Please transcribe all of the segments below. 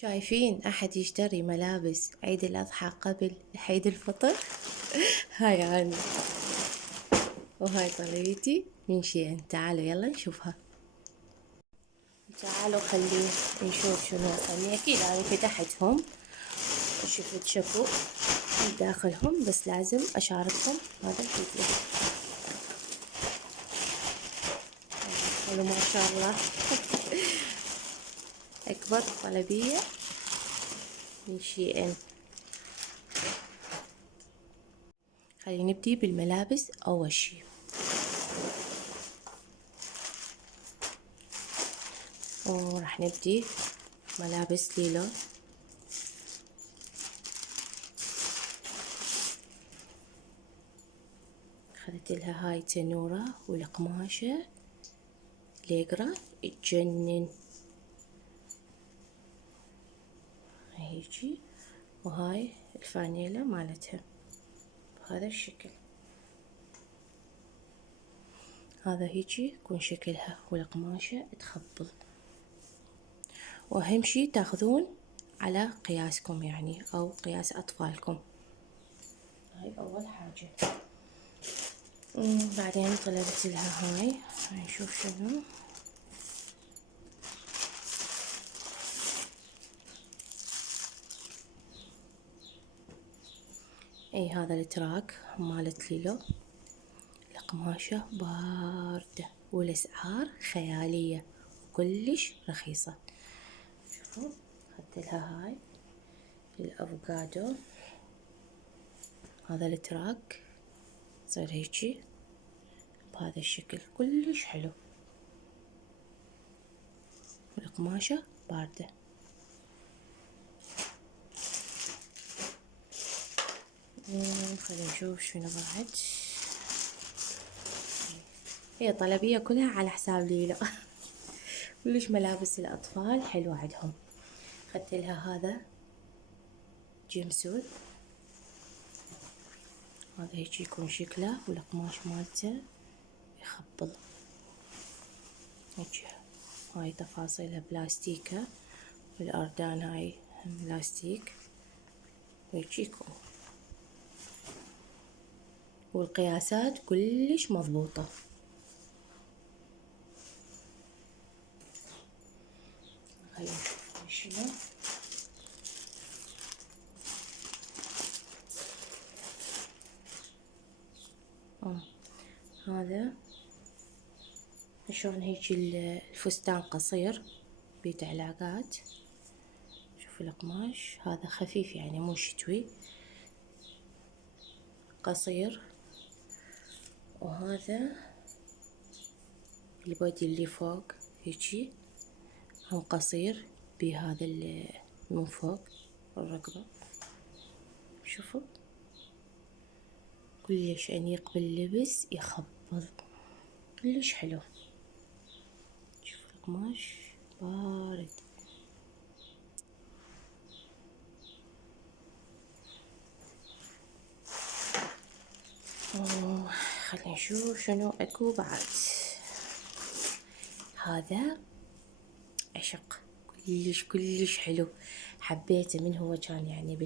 شايفين أحد يشتري ملابس عيد الأضحى قبل عيد الفطر؟ هاي أنا وهاي طليتي من شين. تعالوا يلا نشوفها. تعالوا خليه نشوف شنو يعني. أكيد أنا فتحتهم وشفت شكو داخلهم، بس لازم أشارككم هذا الفيديو. حلو ما شاء الله. أكبر طلبية من شين. خلينا نبدي بالملابس أول شي. وراح نبدي ملابس ليلو. أخذت لها هاي تنورة والقماشة ليقرا تجنن هيجي، وهاي الفانيلة مالتها بهذا الشكل. هذا هيجي يكون شكلها والقماشة تخبل. وأهم شي تاخذون على قياسكم يعني أو قياس أطفالكم. هاي أول حاجة. بعدين طلبت لها هاي نشوف شنو. اي هذا التراك مالت ليلو. القماشة باردة والأسعار خيالية وكلش رخيصة. شوفوا أخذت لها هاي الأفوكادو. هذا التراك صار هيجي بهذا الشكل كلش حلو والقماشة باردة. خلينا نشوف شنو بعد. هي طلبية كلها على حساب ليلى. كلش ملابس الأطفال حلوة عندهم. أخذت لها هذا جيمسول. هذا هيجي يكون شكله والقماش مالته يخبل هيجي. هاي تفاصيلها بلاستيكة والأردان هاي بلاستيك وهيجي يكون. والقياسات كلش مضبوطة. خلينا نشوف شنو. هذا شلون هيجي الفستان قصير بيد علاقات. شوفوا القماش هذا خفيف يعني مو شتوي، قصير. وهذا البودي اللي فوق هيجي هم قصير بهذا من فوق الرقبة. شوفوا كلش أنيق باللبس يخبل كلش حلو. شوفوا القماش بارد. خلينا نشوف شنو اكو بعد. هذا عشق كلش كلش حلو. حبيته من هو كان يعني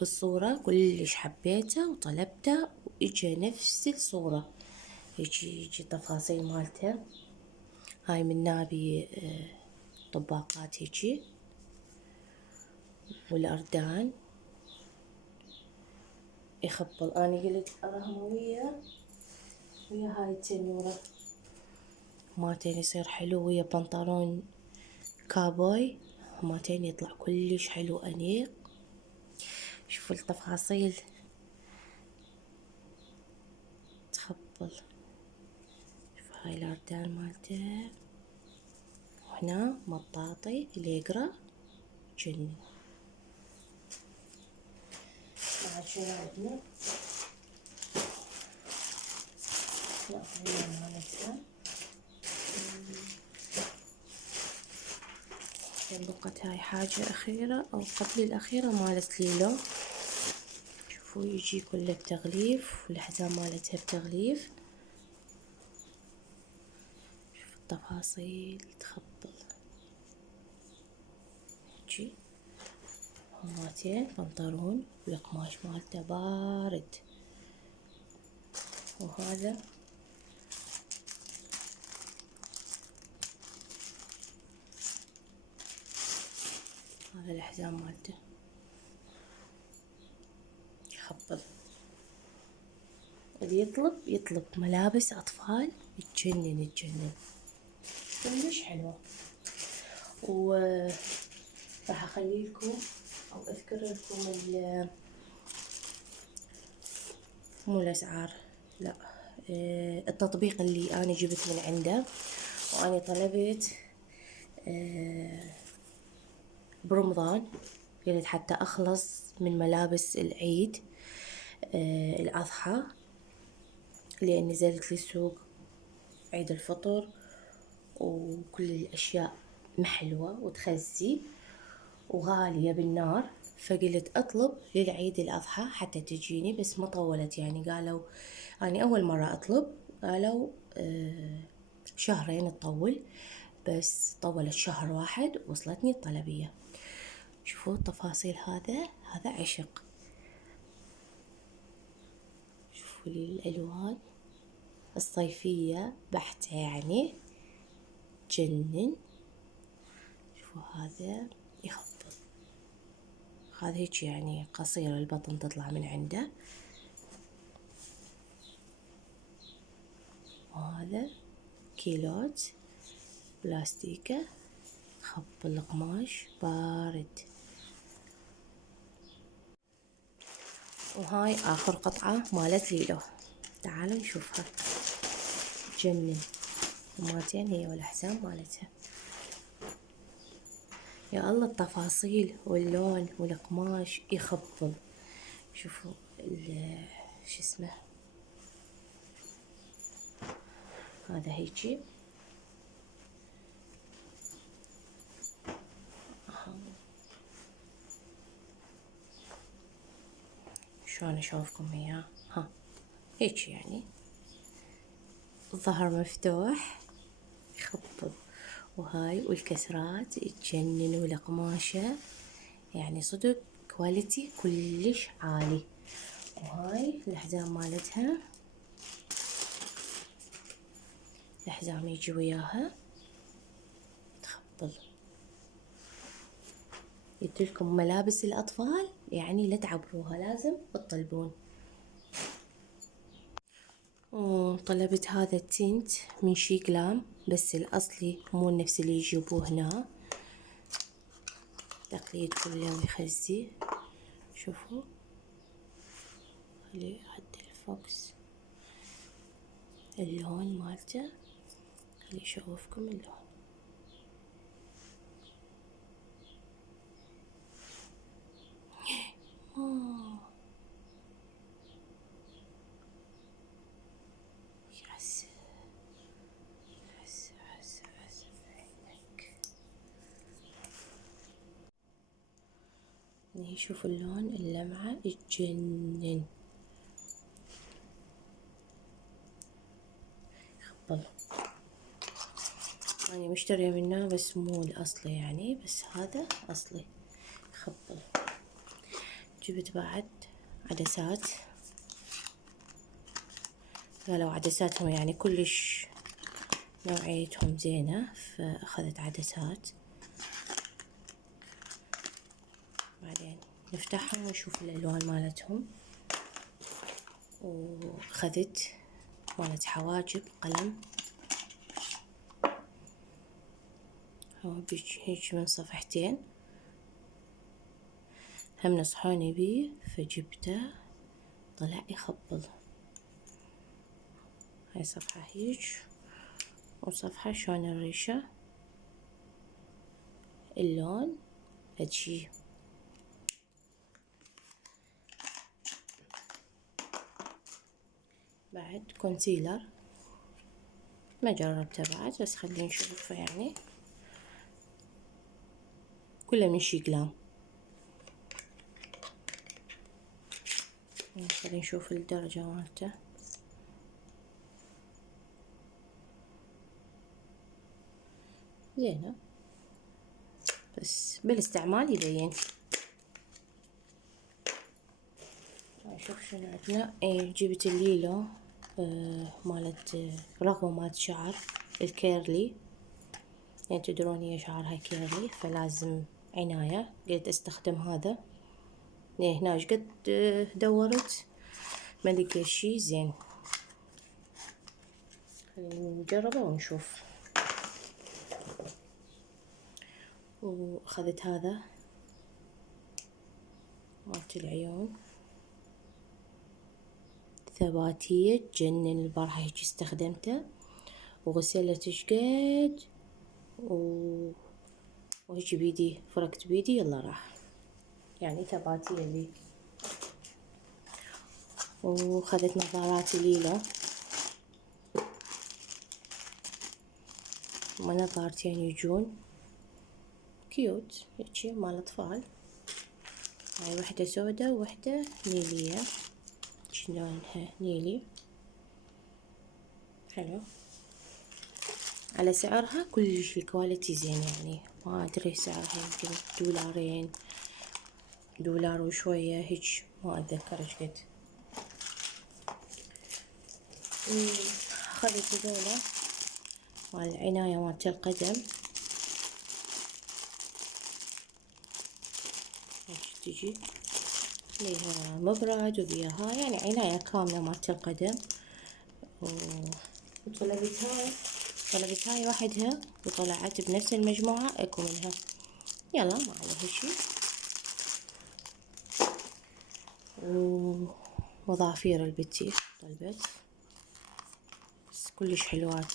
بالصورة كلش حبيته وطلبته واجا نفس الصورة. يجي تفاصيل مالته. هاي من نابي طباقات هيجي والأردان يخبل. أنا قلت أراهم ويا هاي التنورة مالتين يصير حلو ويا بنطلون كابوي مالتين يطلع كلش حلو أنيق. شوفوا التفاصيل تخبل. شوفوا هاي الأردان مالته وهنا مطاطي ليقرا جني. بعد شنو عندنا؟ مالتها بقت هاي حاجة أخيرة أو قبل الأخيرة مالت ليلو. شوفوا يجي كله بتغليف والحزام مالتها بتغليف. شوفوا التفاصيل تخبل. كمامتين بنطلون والقماش مالته بارد. وهذا الحزام مالته يخبل. اللي يطلب ملابس أطفال تجنن كلش حلوة. وراح أخلي لكم أو أذكر لكم مو الأسعار، لا، التطبيق اللي أنا جبت من عنده. وأنا طلبت برمضان، قلت حتى أخلص من ملابس العيد الأضحى، لأن نزلت للسوق عيد الفطر وكل الأشياء محلوة وتخزي وغالية بالنار. فقلت أطلب للعيد الأضحى حتى تجيني، بس ما طولت. يعني قالوا أنا أول مرة أطلب، قالوا شهرين تطول، بس طولت شهر واحد وصلتني الطلبية. شوفوا التفاصيل، هذا عشق. شوفوا لي الألوان الصيفية بحتة، يعني تجنن. شوفوا هذا يخبل، هذا هيك يعني قصير البطن تطلع من عنده. وهذا كيلوت بلاستيكة، خب القماش بارد. وهاي آخر قطعة مالت ليلو، تعالوا نشوفها تجنن. كمامتين هي والحزام مالتها. يا الله التفاصيل واللون والقماش يخبل. شوفوا شو اسمه، هذا هيجي شلون اشوفكم اياه. هيك يعني الظهر مفتوح يخبل. وهاي والكسرات تجنن، والقماشة يعني صدق كواليتي كلش عالي. وهاي الحزام مالتها، الحزام يجي وياها تخبل. يدلكم ملابس الأطفال يعني لا تعبروها، لازم تطلبون. وطلبت هذا التنت من شي جلام، بس الأصلي مو نفس اللي يجيبوه هنا، تقليد كله ويخزي. شوفوا خلي أعدل الفوكس اللون مالته، خلي أشوفكم اللون. شوفوا اللون، اللمعة تجنن. خبل أنا مشترية منه بس مو الأصلي يعني، بس هذا أصلي. خبل. جبت بعد عدسات، قالوا عدساتهم يعني كلش نوعيتهم زينة، فأخذت عدسات. بعدين نفتحهم ونشوف الألوان مالتهم. وأخذت مالت حواجب قلم، هو بيجي هيك من صفحتين، هم نصحوني بيه فجبته، طلع يخبل. هاي صفحة هيج، وصفحة شلون الريشة، اللون هادشي. بعد كونسيلر ما جربته بعد، بس خلينا نشوفه يعني كله من شي جلام. خلينا نشوف الدرجة مالته. زينة، بس بالاستعمال يبين. نشوف شنو عندنا. جبت الليلو مالت رغوة مالت شعر الكيرلي، يعني تدرون هي شعرها كيرلي فلازم عناية. قلت استخدم هذا لأن هنا قد دورت ما لقيت شي زين. خلينا نجربه ونشوف. واخذت هذا مالت العيون ثباتية تجنن. البارحة هيجي استخدمته وغسلت شقد وهيجي بيدي فركت بيدي يلا راح، يعني ثباتية ذي. وخذت نظارات ليلى، نظارتين يجون كيوت هيجي مال اطفال. هاي وحدة سودا ووحدة نيلية، لونها نيلي حلو. على سعرها كلش الكواليتي زين، يعني ما ادري سعرها يمكن $2 $1 وشوية هيج، ما اتذكر ايش قد. اخذت هذولا مال العناية مالت القدم، هيج تجي بيها مبرد وبيها يعني عناية كاملة مالت القدم. طلبت هاي وحدها وطلعت بنفس المجموعة اكو منها، يلا ما عليها شي. ومضافير البتي طلبت بس كلش حلوات.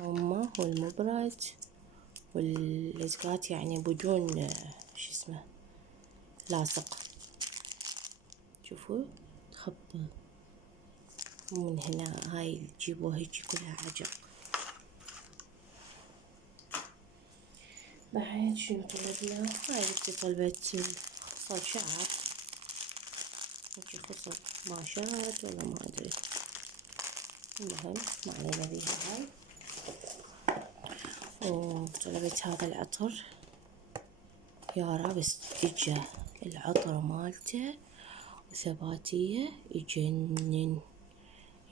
هما والمبرد واللزقات يعني بدون شو اسمه لاصق. شوفوا تخبل من هنا، هاي تجيبوها هيجي كلها عجق. بعد شنو طلبنا؟ هاي بنتي طلبت خصل شعر، هيجي خصل ماشات ولا ما ادري، المهم ما علينا بيها هاي. وطلبت هذا العطر يارا، بس اجا العطر مالته وثباتية يجنن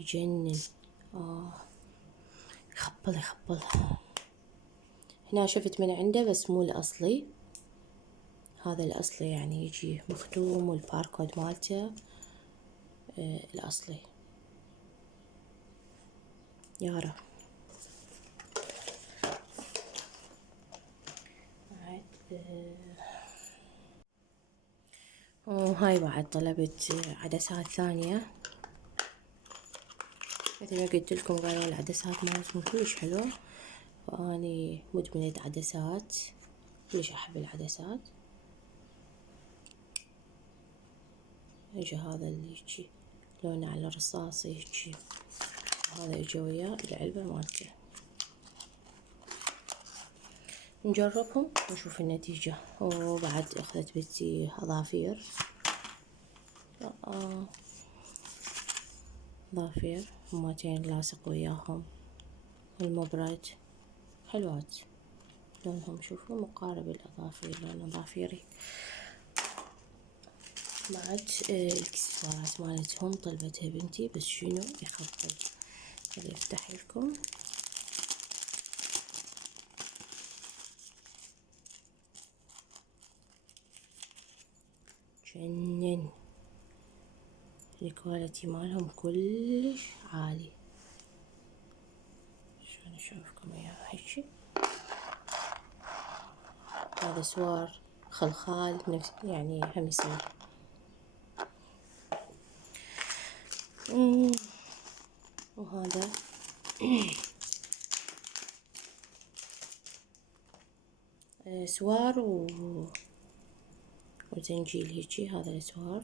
يجنن. يخبل. هنا شفت من عنده بس مو الأصلي، هذا الأصلي يعني يجي مختوم والباركود مالته الأصلي يارا. وهاي بعد طلبت عدسات ثانية، مثل ما قلت لكم قالوا العدسات مالتهم كلش حلو، واني مدمنة عدسات كلش احب العدسات. اجا هذا اللي يجي لونه على رصاصي يجي، هذا اجا وياه العلبة مالته. نجربهم ونشوف النتيجة. وبعد اخذت بنتي اظافير، ظافير همتين لاصق وياهم والمبرد حلوات لونهم، شوفوا مقارب الأظافير لون أظافيري. بعد الاكسسوارات مالتهم طلبتها بنتي بس شنو يخبل. خلي افتح لكم. جنن الكواليتي مالهم كلش عالي. شلون اشوفكم اياها هيجي. هذا سوار خلخال نفس يعني هم يصير. وهذا سوار وزنجيل هيجي. هذا السوار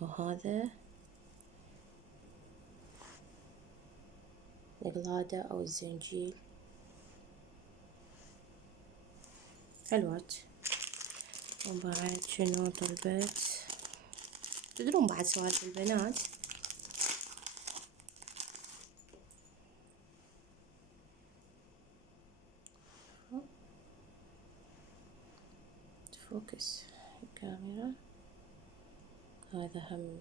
وهذا القلادة او الزنجيل حلوات. وبعد شنو طلبت؟ تدرون بعد سوالف البنات هذا هم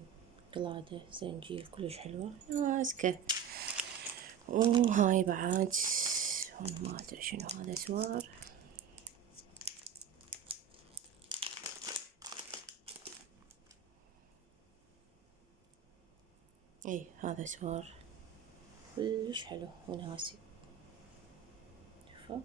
قلادة زنجيل كلش حلوة ماسكة. وهاي بعد ما ادري شنو هذا، سوار. اي هذا سوار كلش حلو وناسب. شوفوا.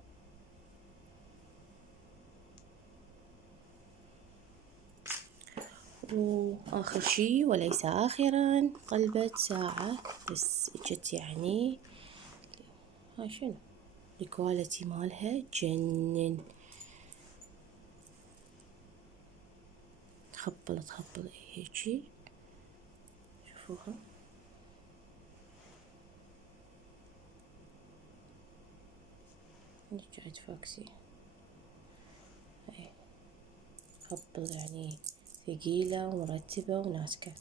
واخر شي وليس اخرا قلبة ساعة، بس اجت يعني هاي شنو الكواليتي مالها جنن. تخبل هيجي، شوفوها. رجعت فاكسي. هاي تخبل يعني ثقيلة ومرتبة وناسكة،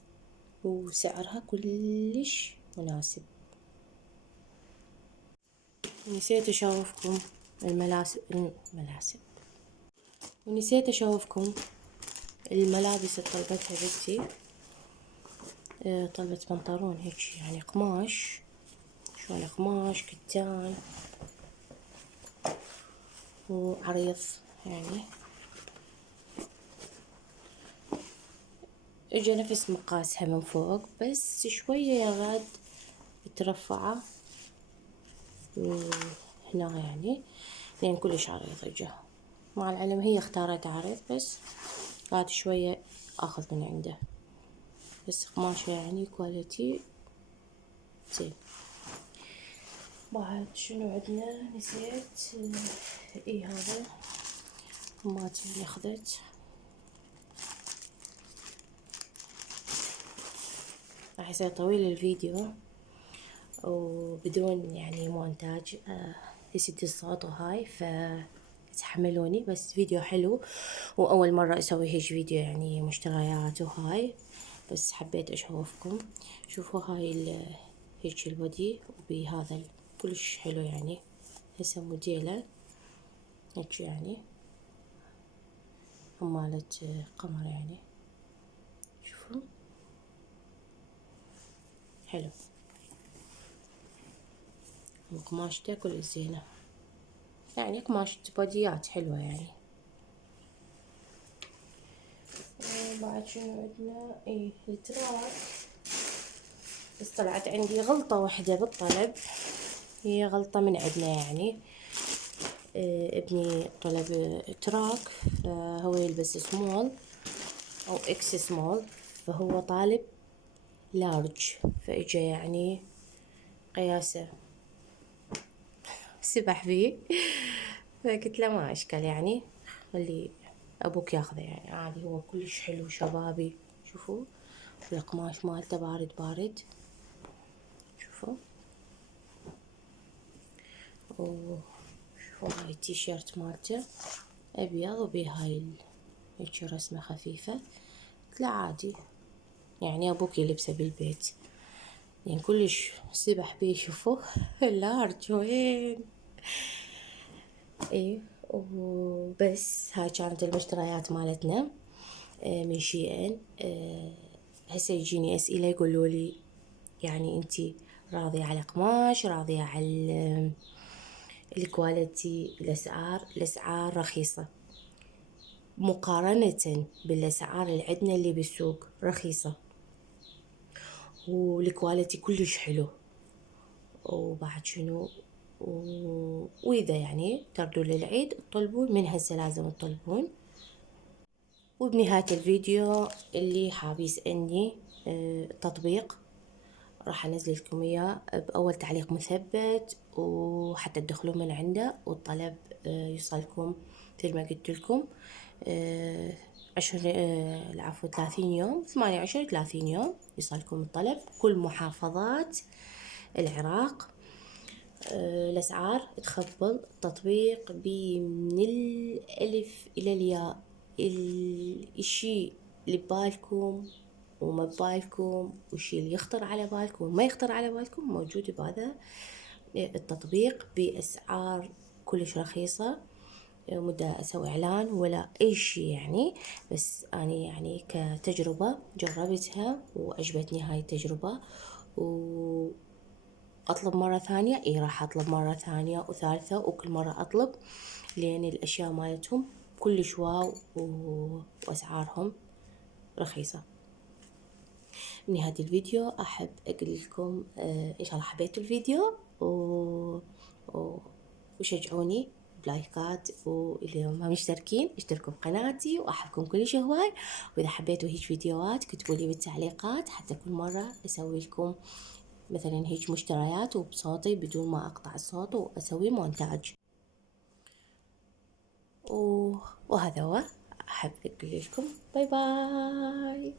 وسعرها كلش مناسب. نسيت اشوفكم الملاسب ونسيت اشوفكم الملابس اللي طلبتها بنتي. طلبت بنطلون هيك يعني قماش، شلون قماش كتان وعريض يعني. اجا نفس مقاسها من فوق، بس شوية يا غاد مترفعة من هنا يعني، لين كلش عريض اجا. مع العلم هي اختارت عريض، بس قالت شوية اخذ من عنده، بس قماشة يعني كواليتي زين. بعد شنو عندنا نسيت. اي هذا ماتي اللي اخذت. راح يصير طويل الفيديو وبدون يعني مونتاج، يسد الصوت وهاي، فتحملوني. بس فيديو حلو، واول مرة اسوي هيج فيديو يعني مشتريات وهاي، بس حبيت اشوفكم. شوفوا هاي هيج البودي وبهذا كلش حلو يعني. هسه موديله هيك يعني، مالت قمر يعني. شوفوا حلو، وقماشته كل زينة يعني، قماشة بوديات حلوة يعني. بعد شنو عندنا؟ اي التراك، بس طلعت عندي غلطة واحدة بالطلب، هي غلطة من عندنا يعني. ابني طلب تراك، فهو يلبس سمول او اكس سمول، فهو طالب لارج، فاجا يعني قياسه سبح فيه. فقلت له ما اشكال يعني، خلي ابوك ياخذه يعني عادي، هو كلش حلو شبابي. شوفوا القماش مالته بارد بارد، شوفوا. وشوفوا هاي التيشيرت مالته ابيض وبيه هاي هيك رسمة خفيفة. قلت له عادي يعني ابوك يلبسه بالبيت يعني، كلش سبح بيه. شوفوا لارج وين. ايه وبس هاي كانت المشتريات مالتنا من شيئين. هسه يجيني اسئله يقولوا لي يعني انتي راضيه على قماش، راضيه على الكواليتي، الاسعار رخيصه مقارنه بالاسعار اللي عندنا اللي بالسوق رخيصه، والكواليتي كلش حلو. وبعد شنو واذا يعني تردوا للعيد تطلبون من هسه، لازم تطلبون. وبنهاية الفيديو اللي حاب يسألني التطبيق راح انزل لكم اياه باول تعليق مثبت، وحتى تدخلون من عنده والطلب يوصلكم مثل ما قلت لكم 30 يوم، 28 30 يوم يوصلكم الطلب. كل محافظات العراق. الأسعار تخبل، التطبيق من الألف إلى الياء. الشي اللي ببالكم وما ببالكم، والشي اللي يخطر على بالكم وما يخطر على بالكم موجود بهذا التطبيق بأسعار كلش رخيصة. مدة أسوي إعلان ولا أي شي يعني، بس أنا يعني كتجربة جربتها وعجبتني هاي التجربة. وأطلب مرة ثانية، إي راح أطلب مرة ثانية وثالثة، وكل مرة أطلب لأن الأشياء مالتهم كلش واو وأسعارهم رخيصة. من نهاية الفيديو أحب أقول لكم إن شاء الله حبيتوا الفيديو وشجعوني بلايكات، واللي ما مشتركين اشتركوا بقناتي، وأحبكم كلش هواي. وإذا حبيتوا هيج فيديوهات كتبوا لي بالتعليقات حتى كل مرة أسوي لكم مثلا هيج مشتريات وبصوتي بدون ما أقطع الصوت وأسوي مونتاج. وهذا هو، أحب أقول لكم باي باي.